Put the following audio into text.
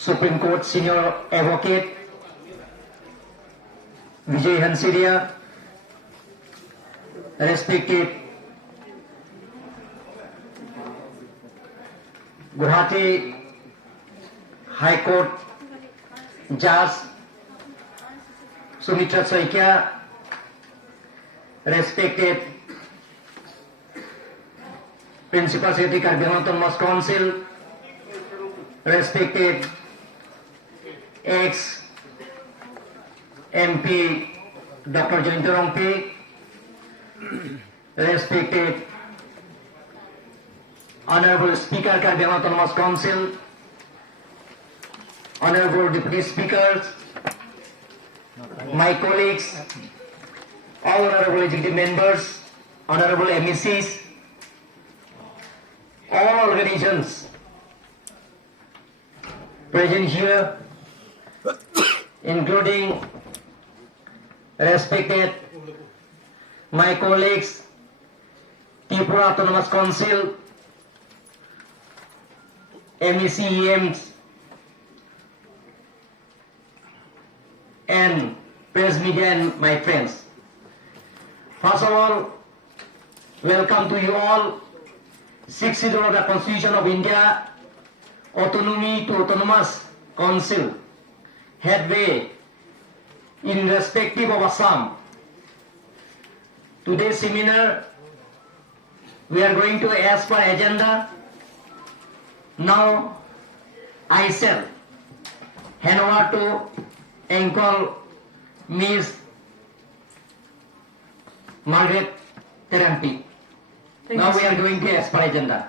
Supreme Court Senior Advocate Vijay Hansidia, respected Guwahati High Court Judge Sumitra Saikia, respected Principal Secretary Karbi Anglong Autonomous Council, respected ex-MP Dr. Jointo Rongpi, respected Honorable Speaker Karbi Anglong Autonomous Council, Honorable Deputy Speakers, my colleagues, all honorable executive members, honorable MECs, all organizations present here, including respected my colleagues, Tripura Autonomous Council, MECEMs, and press media and my friends. First of all, welcome to you all. 6th Schedule of the Constitution of India, autonomy to autonomous council, headway in respective of Assam. Today's seminar, we are going to, as per agenda, now I shall hand over to Uncle Miss Margaret Terampi. Now we are going to as per agenda.